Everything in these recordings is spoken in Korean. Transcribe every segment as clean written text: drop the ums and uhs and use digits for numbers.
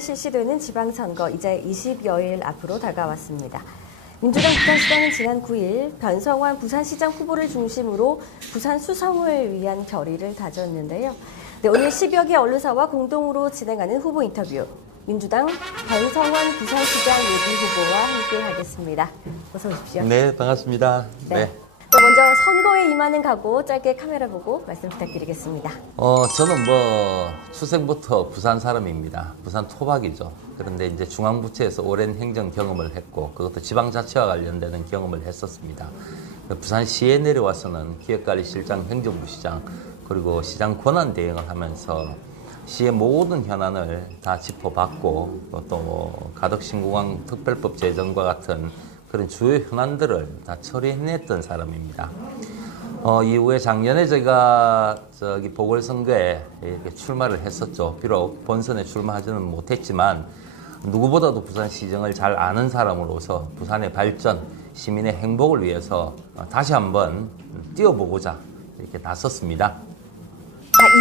실시되는 지방선거 이제 20여일 앞으로 다가왔습니다. 민주당 부산시장은 지난 9일 변성환 부산시장 후보를 중심으로 부산 수성을 위한 결의를 다졌는데요. 네, 오늘 10여 개 언론사와 공동으로 진행하는 후보 인터뷰. 민주당 변성환 부산시장 예비후보와 함께 하겠습니다. 어서 오십시오. 네, 반갑습니다. 네. 먼저 선거에 임하는 각오 짧게 카메라 보고 말씀 부탁드리겠습니다. 저는 출생부터 부산 사람입니다. 부산 토박이죠. 그런데 이제 중앙부처에서 오랜 행정 경험을 했고 그것도 지방자치와 관련되는 경험을 했었습니다. 부산시에 내려와서는 기획관리실장, 행정부시장 그리고 시장 권한 대행을 하면서 시의 모든 현안을 다 짚어봤고 또 가덕신공항 특별법 제정과 같은 그런 주요 현안들을 다 처리해냈던 사람입니다. 이후에 작년에 제가 보궐선거에 이렇게 출마를 했었죠. 비록 본선에 출마하지는 못했지만 누구보다도 부산시정을 잘 아는 사람으로서 부산의 발전, 시민의 행복을 위해서 다시 한번 뛰어보고자 이렇게 나섰습니다.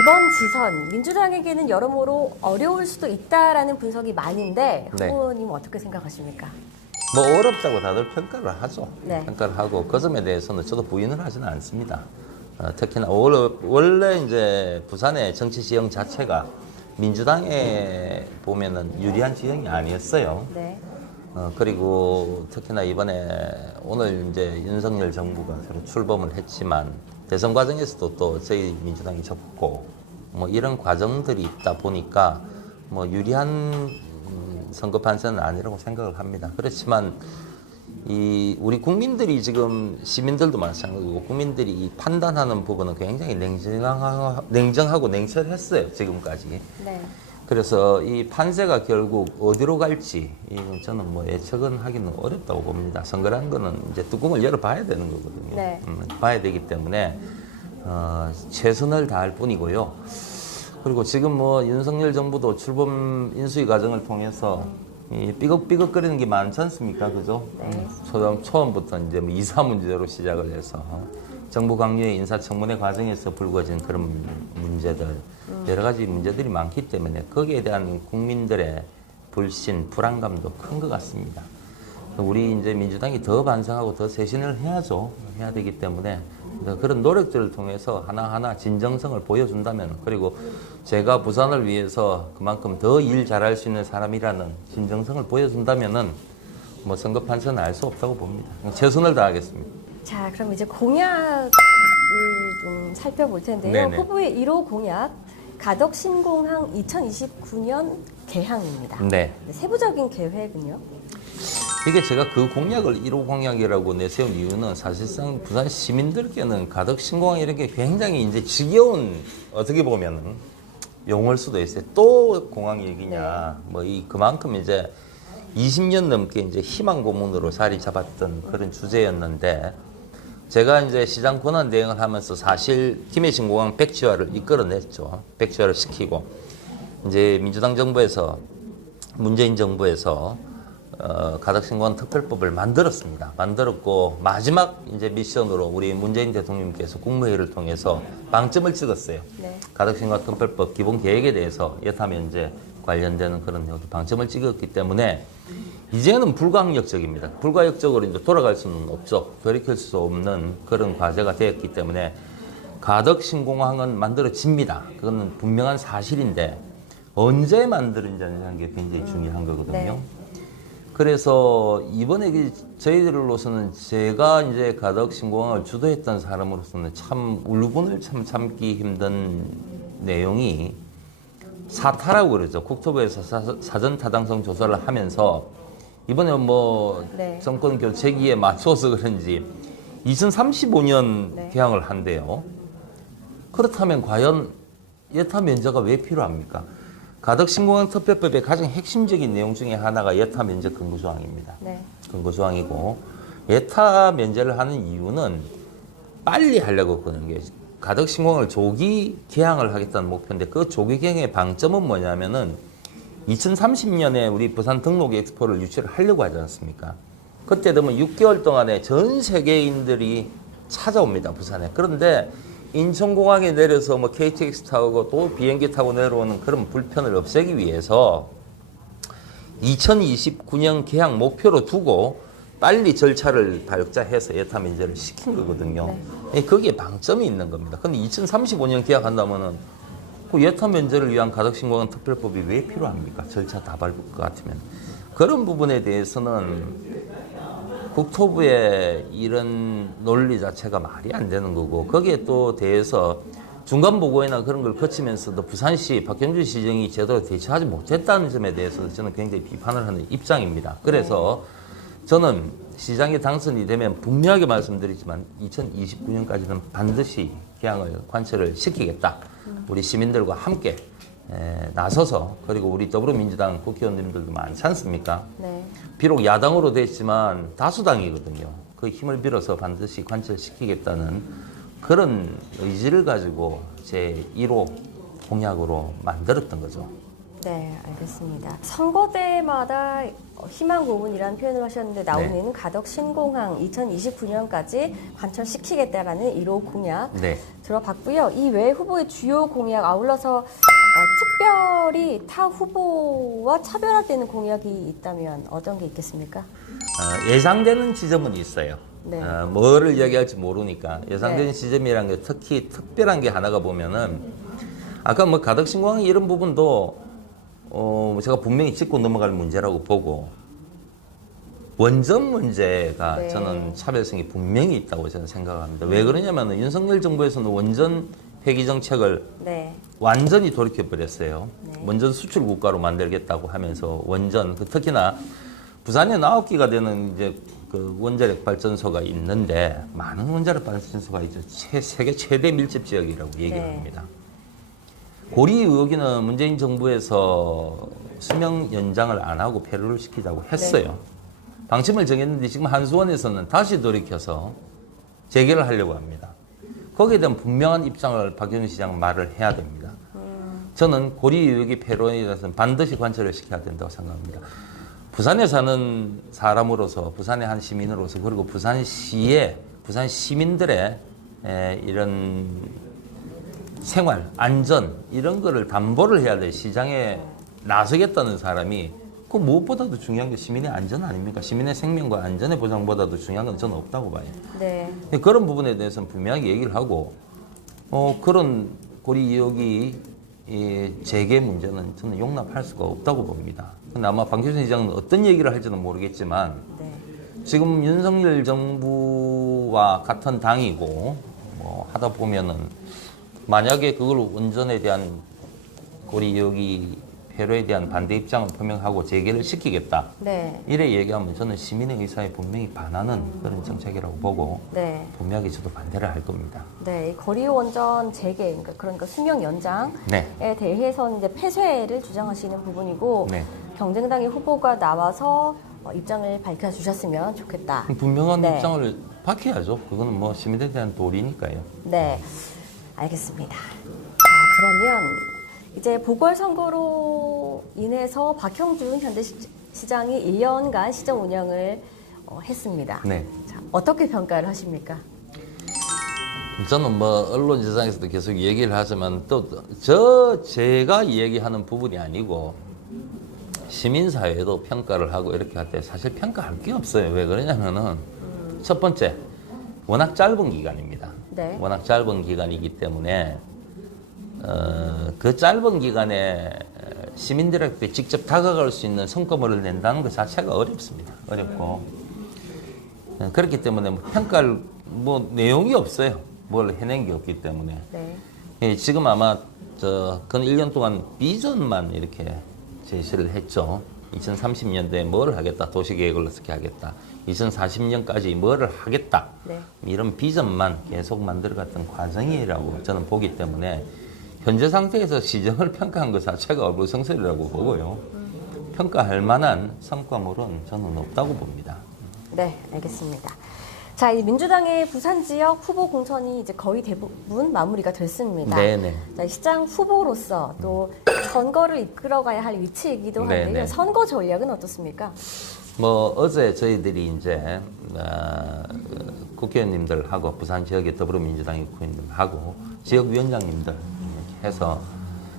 이번 지선 민주당에게는 여러모로 어려울 수도 있다라는 분석이 많은데 후보님 어떻게 생각하십니까? 어렵다고 다들 평가를 하죠. 네. 평가를 하고 그 점에 대해서는 저도 부인을 하지는 않습니다. 특히나 원래 이제 부산의 정치 지형 자체가 민주당에 보면은 유리한 지형이 아니었어요. 네. 그리고 특히나 이번에 오늘 이제 윤석열 정부가 새로 출범을 했지만 대선 과정에서도 또 저희 민주당이 적고 이런 과정들이 있다 보니까 유리한 선거 판세는 아니라고 생각을 합니다. 그렇지만 우리 국민들이 지금 시민들도 마찬가지고 국민들이 이 판단하는 부분은 굉장히 냉정하고 냉철했어요. 지금까지. 네. 그래서 이 판세가 결국 어디로 갈지 이건 저는 예측은 하기는 어렵다고 봅니다. 선거라는 거는 이제 뚜껑을 열어봐야 되는 거거든요. 네. 봐야 되기 때문에 최선을 다할 뿐이고요. 그리고 지금 윤석열 정부도 출범 인수위 과정을 통해서 삐걱삐걱거리는 게 많지 않습니까? 그죠? 네. 처음부터 이제 이사 문제로 시작을 해서 정부 강요의 인사청문회 과정에서 불거진 그런 문제들, 여러 가지 문제들이 많기 때문에 거기에 대한 국민들의 불신, 불안감도 큰 것 같습니다. 우리 이제 민주당이 더 반성하고 더 쇄신을 해야죠. 해야 되기 때문에 그런 노력들을 통해서 하나하나 진정성을 보여준다면, 그리고 제가 부산을 위해서 그만큼 더 일 잘할 수 있는 사람이라는 진정성을 보여준다면은 선거 판세는 알 수 없다고 봅니다. 최선을 다하겠습니다. 자, 그럼 이제 공약을 좀 살펴볼 텐데요. 네네. 후보의 1호 공약, 가덕신공항 2029년 개항입니다. 네. 세부적인 계획은요? 이게 제가 그 공약을 1호 공약이라고 내세운 이유는 사실상 부산 시민들께는 가덕신공항 이런 게 굉장히 이제 지겨운, 어떻게 보면은 용어일 수도 있어요. 또 공항 얘기냐. 그만큼 이제 20년 넘게 이제 희망 고문으로 자리 잡았던 그런 주제였는데, 제가 이제 시장 권한 대행을 하면서 사실 김해신공항 백지화를 이끌어냈죠. 백지화를 시키고, 이제 민주당 정부에서, 문재인 정부에서 가덕신공항 특별법을 만들었습니다. 만들었고 마지막 이제 미션으로 우리 문재인 대통령께서 국무회의를 통해서 방점을 찍었어요. 네. 가덕신공항 특별법 기본 계획에 대해서 여타 면제 관련되는 그런 방점을 찍었기 때문에 이제는 불가항력적입니다. 불가역적으로 이제 돌아갈 수는 없죠. 돌이킬 수 없는 그런 과제가 되었기 때문에 가덕신공항은 만들어집니다. 그거는 분명한 사실인데 언제 만들어지냐는 게 굉장히 중요한 거거든요. 네. 그래서 이번에 저희들로서는 제가 이제 가덕신공항을 주도했던 사람으로서는 참 울분을 참기 힘든 내용이 사타라고 그러죠. 국토부에서 사전 타당성 조사를 하면서 이번에 네. 정권 교체기에 맞춰서 그런지 2035년 네. 개항을 한대요. 그렇다면 과연 여타 면제가 왜 필요합니까? 가덕신공항 특별법의 가장 핵심적인 내용 중에 하나가 여타 면제 근거조항입니다. 네. 근거조항이고, 여타 면제를 하는 이유는 빨리 하려고 그러는 게 가덕신공항을 조기 개항을 하겠다는 목표인데, 그 조기 개항의 방점은 뭐냐면은 2030년에 우리 부산 등록 엑스포를 유치를 하려고 하지 않습니까? 그때 되면 6개월 동안에 전 세계인들이 찾아옵니다, 부산에. 그런데 인천공항에 내려서 KTX 타고 또 비행기 타고 내려오는 그런 불편을 없애기 위해서 2029년 개항 목표로 두고 빨리 절차를 발자해서 예타 면제를 시킨 거거든요. 거기에 방점이 있는 겁니다. 근데 2035년 계약한다면은 그 예타 면제를 위한 가덕신공항 특별법이 왜 필요합니까? 절차 다 밟을 것 같으면. 그런 부분에 대해서는 국토부의 이런 논리 자체가 말이 안 되는 거고, 거기에 또 대해서 중간 보고회나 그런 걸 거치면서도 부산시 박경준 시장이 제대로 대처하지 못했다는 점에 대해서 저는 굉장히 비판을 하는 입장입니다. 그래서 저는 시장에 당선이 되면 분명하게 말씀드리지만 2029년까지는 반드시 개항을 관철을 시키겠다. 우리 시민들과 함께 나서서, 그리고 우리 더불어민주당 국회의원님들도 많지 않습니까? 네. 비록 야당으로 됐지만 다수당이거든요. 그 힘을 빌어서 반드시 관철시키겠다는 그런 의지를 가지고 제 1호 공약으로 만들었던 거죠. 네, 알겠습니다. 선거 때마다 희망 고문이라는 표현을 하셨는데 나오는 가덕 신공항 2029년까지 관철시키겠다라는 1호 공약 들어봤고요. 이 외 후보의 주요 공약 아울러서 특별히 타 후보와 차별화되는 공약이 있다면 어떤 게 있겠습니까? 예상되는 지점은 있어요. 네. 뭐를 이야기할지 모르니까 예상되는 지점이란 게 특히 특별한 게 하나가 보면은 아까 뭐 가덕신공항 이런 부분도 제가 분명히 짚고 넘어갈 문제라고 보고, 원전 문제가 저는 차별성이 분명히 있다고 저는 생각합니다. 왜 그러냐면 윤석열 정부에서는 원전 폐기 정책을 완전히 돌이켜버렸어요. 원전 수출 국가로 만들겠다고 하면서 원전, 특히나 부산에 9기가 되는 이제 그 원자력 발전소가 있는데, 많은 원자력 발전소가 이제 세계 최대 밀집 지역이라고 얘기를 합니다. 고리 여기는 문재인 정부에서 수명 연장을 안 하고 폐로를 시키자고 했어요. 방침을 정했는데 지금 한수원에서는 다시 돌이켜서 재개를 하려고 합니다. 거기에 대한 분명한 입장을 박영준 시장 말을 해야 됩니다. 저는 고리 유역의 폐로에 대해서는 반드시 관철을 시켜야 된다고 생각합니다. 부산에 사는 사람으로서, 부산의 한 시민으로서, 그리고 부산시의, 부산 시민들의 이런 생활, 안전 이런 거를 담보를 해야 될 시장에 나서겠다는 사람이, 그 무엇보다도 중요한 게 시민의 안전 아닙니까? 시민의 생명과 안전의 보장보다도 중요한 건 저는 없다고 봐요. 네. 그런 부분에 대해서는 분명하게 얘기를 하고, 그런 고리 이역이 재개 문제는 저는 용납할 수가 없다고 봅니다. 근데 아마 박경준 시장은 어떤 얘기를 할지는 모르겠지만, 지금 윤석열 정부와 같은 당이고 하다 보면은 만약에 그걸 원전에 대한 고리 이역이 폐로에 대한 반대 입장을 표명하고 재개를 시키겠다. 이래 얘기하면 저는 시민의 의사에 분명히 반하는 그런 정책이라고 보고 분명히 저도 반대를 할 겁니다. 네, 거리 원전 재개, 그러니까 수명 연장에 대해서는 이제 폐쇄를 주장하시는 부분이고 경쟁당의 후보가 나와서 입장을 밝혀주셨으면 좋겠다. 분명한 입장을 밝혀야죠. 그거는 뭐 시민에 대한 도리니까요. 네, 알겠습니다. 자, 그러면 이제 보궐선거로 인해서 박형준 현대시장이 1년간 시정 운영을 했습니다. 자, 어떻게 평가를 하십니까? 저는 뭐 언론 지상에서도 계속 얘기를 하지만 또 제가 얘기하는 부분이 아니고 시민사회도 평가를 하고 이렇게 할 때 사실 평가할 게 없어요. 왜 그러냐면은 첫 번째, 워낙 짧은 기간입니다. 워낙 짧은 기간이기 때문에 그 짧은 기간에 시민들에게 직접 다가갈 수 있는 성과물을 낸다는 것 자체가 어렵습니다. 어렵고 그렇기 때문에 평가할 내용이 없어요. 뭘 해낸 게 없기 때문에. 지금 아마 근 1년 동안 비전만 이렇게 제시를 했죠. 2030년대에 뭘 하겠다, 도시계획을 어떻게 하겠다, 2040년까지 뭐를 하겠다, 이런 비전만 계속 만들어갔던 과정이라고 저는 보기 때문에 현재 상태에서 시정을 평가한 것 자체가 어불성설이라고 보고요. 평가할 만한 성과물은 저는 없다고 봅니다. 네, 알겠습니다. 자, 이 민주당의 부산 지역 후보 공천이 이제 거의 대부분 마무리가 됐습니다. 자, 시장 후보로서 또 선거를 이끌어가야 할 위치이기도 한데요. 선거 전략은 어떻습니까? 어제 저희들이 이제 국회의원님들하고 부산 지역의 더불어민주당 국회의원님하고 지역위원장님들 해서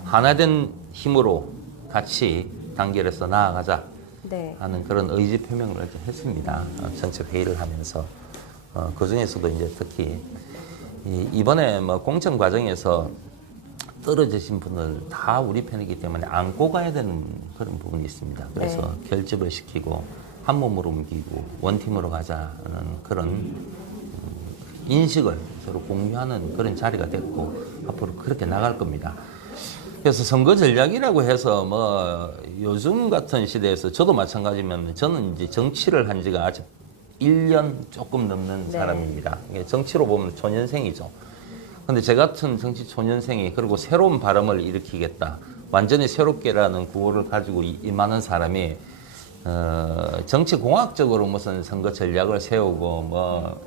하나된 힘으로 같이 단결해서 나아가자. 네. 하는 그런 의지 표명을 이렇게 했습니다. 전체 회의를 하면서 그 중에서도 이제 특히 이번에 뭐 공천 과정에서 떨어지신 분을 다 우리 편이기 때문에 안고 가야 되는 그런 부분이 있습니다. 그래서 결집을 시키고 한 몸으로 옮기고 원팀으로 가자는 그런 인식을 서로 공유하는 그런 자리가 됐고 앞으로 그렇게 나갈 겁니다. 그래서 선거 전략이라고 해서 뭐 요즘 같은 시대에서 저도 마찬가지면 저는 이제 정치를 한 지가 아직 1년 조금 넘는 사람입니다. 이게 정치로 보면 초년생이죠. 근데 제 같은 정치 초년생이 그리고 새로운 바람을 일으키겠다. 완전히 새롭게라는 구호를 가지고 임하는 사람이 정치공학적으로 무슨 선거 전략을 세우고 뭐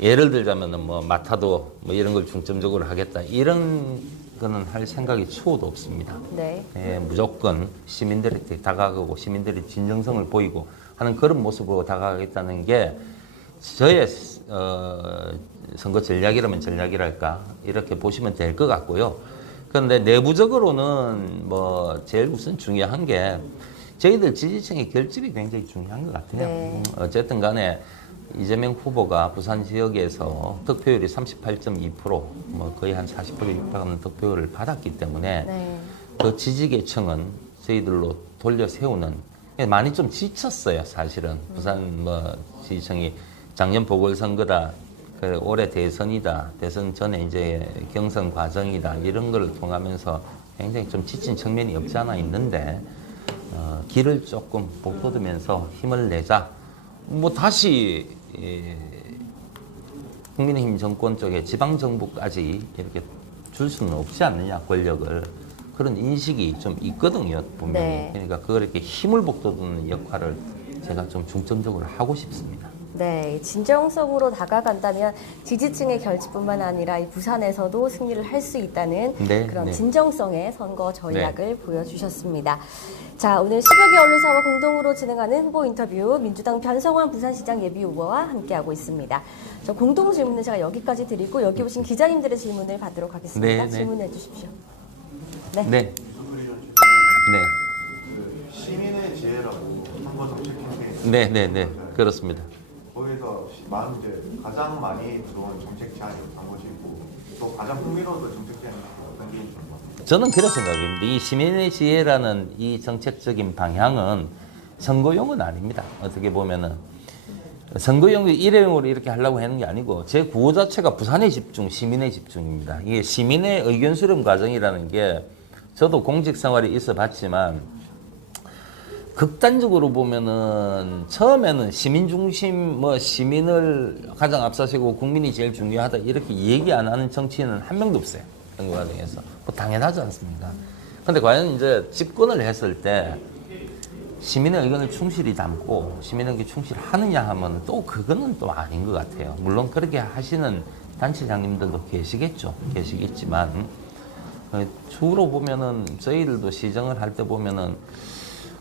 예를 들자면은 뭐 마타도 뭐 이런 걸 중점적으로 하겠다. 이런 거는 할 생각이 추호도 없습니다. 네. 예, 무조건 시민들한테 다가가고 시민들이 진정성을 보이고 하는 그런 모습으로 다가가겠다는 게 저의 선거 전략이라면 전략이랄까 이렇게 보시면 될 것 같고요. 그런데 내부적으로는 뭐 제일 우선 중요한 게 저희들 지지층의 결집이 굉장히 중요한 것 같아요. 네. 어쨌든 간에 이재명 후보가 부산 지역에서 득표율이 38.2%, 뭐 거의 한 40% 육박하는 득표율을 받았기 때문에 네. 그 지지계층은 저희들로 돌려 세우는 많이 좀 지쳤어요, 사실은. 부산 뭐 지지층이 작년 보궐선거다, 그 올해 대선이다, 대선 전에 이제 경선 과정이다 이런 걸 통하면서 굉장히 좀 지친 측면이 없지 않아 있는데 길을 조금 복돋으면서 힘을 내자. 뭐 다시 국민의힘 정권 쪽에 지방 정부까지 이렇게 줄 수는 없지 않느냐 권력을 그런 인식이 좀 있거든요 분명히. 네. 그러니까 그걸 이렇게 힘을 복돋는 역할을 제가 좀 중점적으로 하고 싶습니다. 네, 진정성으로 다가간다면 지지층의 결집뿐만 아니라 이 부산에서도 승리를 할 수 있다는 네, 그런 네. 진정성의 선거 전략을 보여주셨습니다. 자, 오늘 10여 개 언론사와 공동으로 진행하는 후보 인터뷰 민주당 변성환 부산시장 예비후보와 함께하고 있습니다. 저 공동 질문은 제가 여기까지 드리고 여기 오신 기자님들의 질문을 받도록 하겠습니다. 네, 네. 질문해 주십시오. 네. 네. 시민의 지혜라고 선거 정책 캠페인 네, 네, 네. 그렇습니다. 거기서 이제 가장 많이 들어온 정책 제안이 어떤 것이고 또 가장 흥미로운 정책 제안이 어떤 게 있는 것 저는 그런 생각입니다. 이 시민의 지혜라는 이 정책적인 방향은 선거용은 아닙니다. 어떻게 보면은 선거용 일회용으로 이렇게 하려고 하는 게 아니고 제 구호 자체가 부산의 집중, 시민의 집중입니다. 이게 시민의 의견 수렴 과정이라는 게 저도 공직 생활에 있어 봤지만 극단적으로 보면은 처음에는 시민 중심 뭐 시민을 가장 앞서시고 국민이 제일 중요하다 이렇게 얘기 안 하는 정치인은 한 명도 없어요. 선거 과정에서. 뭐 당연하지 않습니까? 근데 과연 이제 집권을 했을 때 시민의 의견을 충실히 담고 시민에게 충실하느냐 하면 또 그거는 또 아닌 것 같아요. 물론 그렇게 하시는 단체장님들도 계시겠지만 주로 보면은 저희들도 시정을 할 때 보면은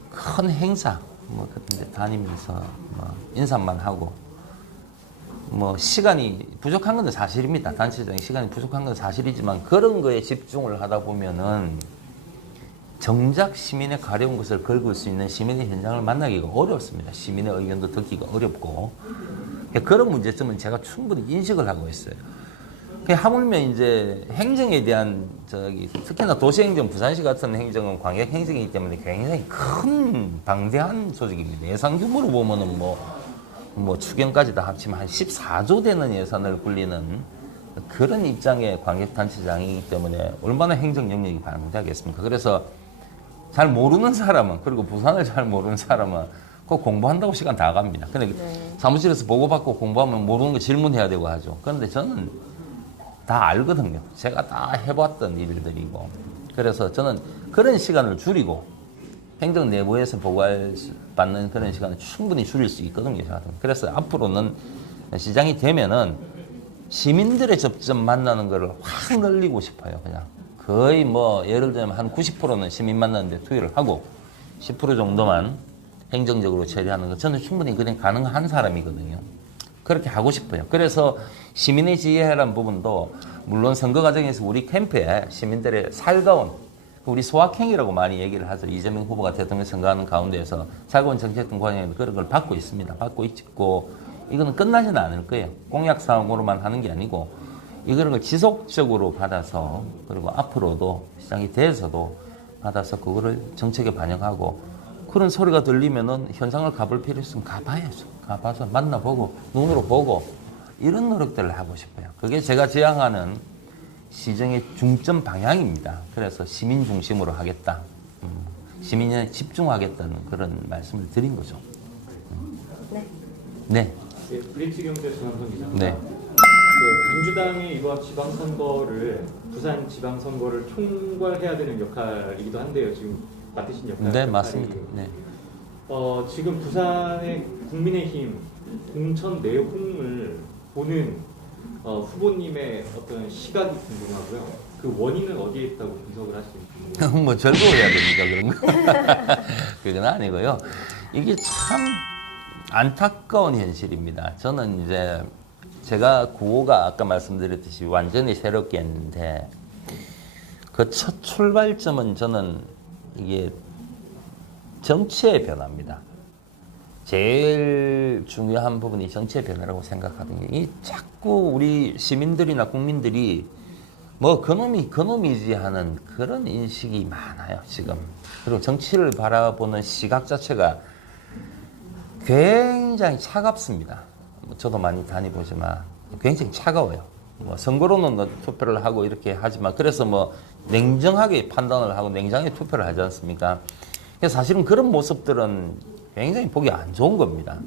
큰 행사 뭐 그런데 다니면서 뭐 인사만 하고 뭐 시간이 부족한 건 사실입니다. 단체장이 시간이 부족한 건 사실이지만 그런 거에 집중을 하다 보면은 정작 시민의 가려운 것을 긁을 수 있는 시민의 현장을 만나기가 어렵습니다. 시민의 의견도 듣기가 어렵고 그런 문제점은 제가 충분히 인식을 하고 있어요. 하물며 이제 행정에 대한 특히나 도시행정, 부산시 같은 행정은 광역 행정이기 때문에 굉장히 큰 방대한 조직입니다. 예산 규모로 보면은 뭐 추경까지 다 합치면 한 14조 되는 예산을 굴리는 그런 입장의 광역단체장이기 때문에 얼마나 행정 영역이 방대하겠습니까? 그래서 잘 모르는 사람은 그리고 부산을 잘 모르는 사람은 꼭 공부한다고 시간 다 갑니다. 근데 사무실에서 보고받고 공부하면 모르는 거 질문해야 되고 하죠. 그런데 저는 다 알거든요. 제가 다 해봤던 일들이고. 그래서 저는 그런 시간을 줄이고 행정 내부에서 보고받는 그런 시간을 충분히 줄일 수 있거든요. 그래서 앞으로는 시장이 되면은 시민들의 접점 만나는 거를 확 늘리고 싶어요. 그냥 거의 뭐 예를 들면 한 90%는 시민 만나는데 투여를 하고 10% 정도만 행정적으로 처리하는 거 저는 충분히 그냥 가능한 사람이거든요. 그렇게 하고 싶어요. 그래서 시민의 지혜라는 부분도 물론 선거 과정에서 우리 캠프에 시민들의 살가운 우리 소확행이라고 많이 얘기를 하죠. 이재명 후보가 대통령 선거하는 가운데에서 자원 정책 등 과정에서 그런 걸 받고 있습니다. 받고 있고 이거는 끝나지는 않을 거예요. 공약 사항으로만 하는 게 아니고 이거를 지속적으로 받아서 그리고 앞으로도 시장이 돼서도 받아서 그거를 정책에 반영하고 그런 소리가 들리면은 현장을 가볼 필요 있으면 가봐야죠. 가봐서 만나보고 눈으로 보고 이런 노력들을 하고 싶어요. 그게 제가 지향하는 시정의 중점 방향입니다. 그래서 시민 중심으로 하겠다. 시민에 집중하겠다는 그런 말씀을 드린 거죠. 네. 네. 네, 브릿지경제 전환선 기자입니다. 네. 그 민주당이 이번 지방선거를 부산 지방선거를 총괄해야 되는 역할이기도 한데요. 지금 맡으신 역할. 네, 맞습니다. 네. 지금 부산의 국민의힘 공천 내용을 보는 후보님의 어떤 시각이 궁금하고요. 그 원인은 어디에 있다고 분석을 하시는지. 뭐 즐거워야 됩니까 그런 거? 그건 아니고요. 이게 참 안타까운 현실입니다. 저는 이제 제가 구호가 아까 말씀드렸듯이 완전히 새롭게 했는데 그 첫 출발점은 저는 이게 정치의 변화입니다. 제일 중요한 부분이 정치의 변화라고 생각하는 게 이 자꾸 우리 시민들이나 국민들이 뭐 그놈이지 하는 그런 인식이 많아요 지금. 그리고 정치를 바라보는 시각 자체가 굉장히 차갑습니다. 저도 많이 다니보지만 굉장히 차가워요. 뭐 선거로는 뭐 투표를 하고 이렇게 하지만 그래서 뭐 냉정하게 판단을 하고 냉정하게 투표를 하지 않습니까? 그래서 사실은 그런 모습들은 굉장히 보기 안 좋은 겁니다.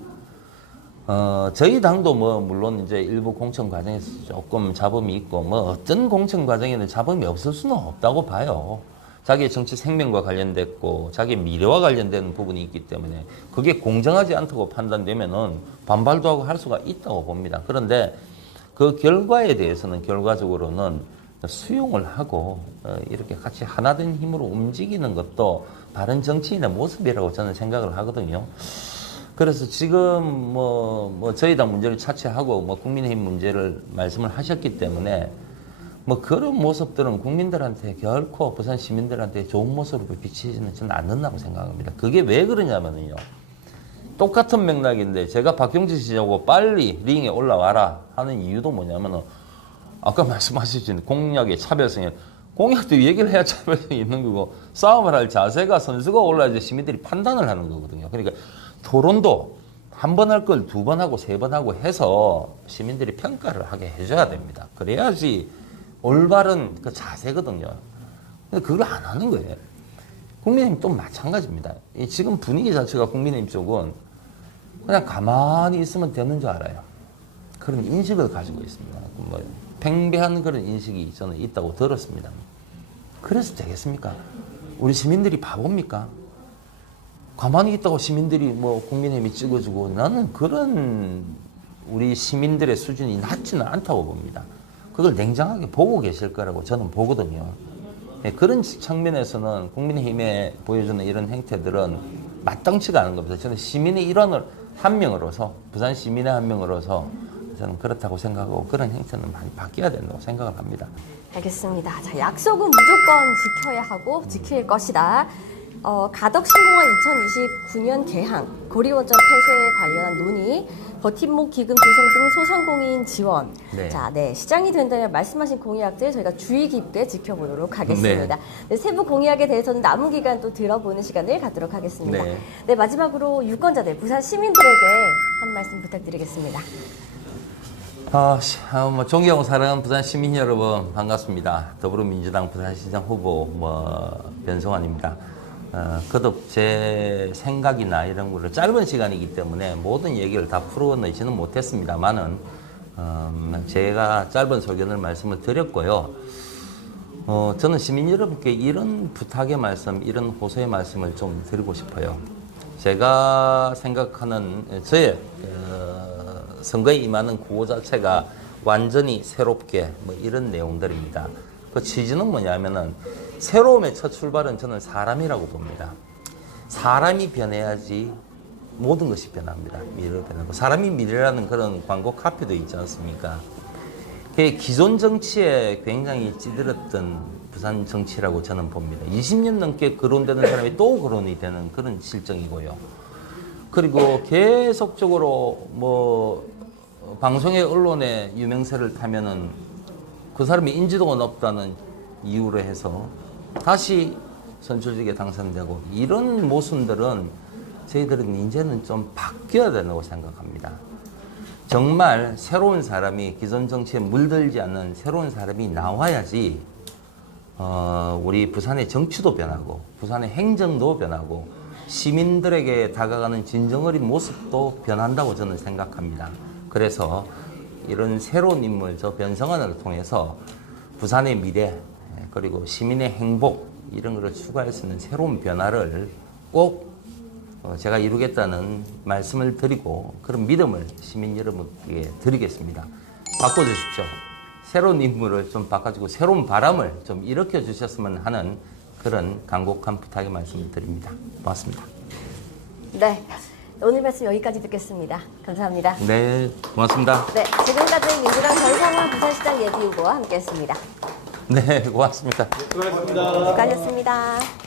저희 당도 뭐 물론 이제 일부 공천 과정에서 조금 잡음이 있고 뭐 어떤 공천 과정에는 잡음이 없을 수는 없다고 봐요. 자기의 정치 생명과 관련됐고 자기의 미래와 관련된 부분이 있기 때문에 그게 공정하지 않다고 판단되면은 반발도 하고 할 수가 있다고 봅니다. 그런데 그 결과에 대해서는 결과적으로는 수용을 하고 이렇게 같이 하나된 힘으로 움직이는 것도 바른 정치인의 모습이라고 저는 생각을 하거든요. 그래서 지금 뭐 저희 당 문제를 차치하고 뭐 국민의힘 문제를 말씀을 하셨기 때문에 뭐 그런 모습들은 국민들한테 결코 부산 시민들한테 좋은 모습으로 비치지는 저는 않는다고 생각합니다. 그게 왜 그러냐면요. 똑같은 맥락인데 제가 박경지 씨하고 빨리 링에 올라와라 하는 이유도 뭐냐면은 아까 말씀하신 공약의 차별성이 공약도 얘기를 해야 차별성이 있는 거고 싸움을 할 자세가 선수가 올라야지 시민들이 판단을 하는 거거든요. 그러니까 토론도 한 번 할 걸 두 번 하고 세 번 하고 해서 시민들이 평가를 하게 해줘야 됩니다. 그래야지 올바른 그 자세거든요. 근데 그걸 안 하는 거예요. 국민의힘 또 마찬가지입니다. 지금 분위기 자체가 국민의힘 쪽은 그냥 가만히 있으면 되는 줄 알아요. 그런 인식을 가지고 있습니다. 뭐 팽배한 그런 인식이 저는 있다고 들었습니다. 그래서 되겠습니까? 우리 시민들이 바보입니까? 가만히 있다고 시민들이 뭐 국민의힘이 찍어주고 나는 그런 우리 시민들의 수준이 낮지는 않다고 봅니다. 그걸 냉정하게 보고 계실 거라고 저는 보거든요. 네, 그런 측면에서는 국민의힘에 보여주는 이런 행태들은 마땅치가 않은 겁니다. 저는 시민의 일원을 한 명으로서 부산 시민의 한 명으로서 저는 그렇다고 생각하고 그런 행태는 많이 바뀌어야 된다고 생각을 합니다. 알겠습니다. 자, 약속은 무조건 지켜야 하고 지킬 것이다. 가덕 신공항 2029년 개항, 고리원전 폐쇄에 관련한 논의, 버팀목 기금 조성 등 소상공인 지원. 네. 자, 네, 시장이 된다면 말씀하신 공약들 저희가 주의 깊게 지켜보도록 하겠습니다. 네, 세부 공약에 대해서는 남은 기간 또 들어보는 시간을 갖도록 하겠습니다. 네. 네, 마지막으로 유권자들, 부산 시민들에게 한 말씀 부탁드리겠습니다. 뭐 존경하고 사랑하는 부산 시민 여러분 반갑습니다. 더불어민주당 부산시장 후보 변성환입니다. 거듭 제 생각이나 이런 거를 짧은 시간이기 때문에 모든 얘기를 다 풀어내지는 못했습니다만은 제가 짧은 소견을 말씀을 드렸고요. 저는 시민 여러분께 이런 부탁의 말씀, 이런 호소의 말씀을 좀 드리고 싶어요. 제가 생각하는 저의 선거에 임하는 구호 자체가 완전히 새롭게 뭐 이런 내용들입니다. 그 취지는 뭐냐면은 새로움의 첫 출발은 저는 사람이라고 봅니다. 사람이 변해야지 모든 것이 변합니다. 미래로 변하고 사람이 미래라는 그런 광고 카피도 있지 않습니까? 기존 정치에 굉장히 찌들었던 부산 정치라고 저는 봅니다. 20년 넘게 거론되는 사람이 또 거론이 되는 그런 실정이고요. 그리고 계속적으로 뭐 방송의 언론의 유명세를 타면은 그 사람이 인지도가 높다는 이유로 해서 다시 선출직에 당선되고 이런 모순들은 저희들은 이제는 좀 바뀌어야 된다고 생각합니다. 정말 새로운 사람이 기존 정치에 물들지 않는 새로운 사람이 나와야지 우리 부산의 정치도 변하고 부산의 행정도 변하고 시민들에게 다가가는 진정어린 모습도 변한다고 저는 생각합니다. 그래서 이런 새로운 인물, 저 변성환을 통해서 부산의 미래 그리고 시민의 행복 이런 것을 추구할 수 있는 새로운 변화를 꼭 제가 이루겠다는 말씀을 드리고 그런 믿음을 시민 여러분께 드리겠습니다. 바꿔주십시오. 새로운 인물을 좀 바꿔주고 새로운 바람을 좀 일으켜 주셨으면 하는 그런 간곡한 부탁의 말씀을 드립니다. 고맙습니다. 네, 오늘 말씀 여기까지 듣겠습니다. 감사합니다. 네, 고맙습니다. 네, 지금까지 민주당 변성환 부산시장 예비후보와 함께했습니다. 네, 고맙습니다. 수고하셨습니다. 수고하셨습니다.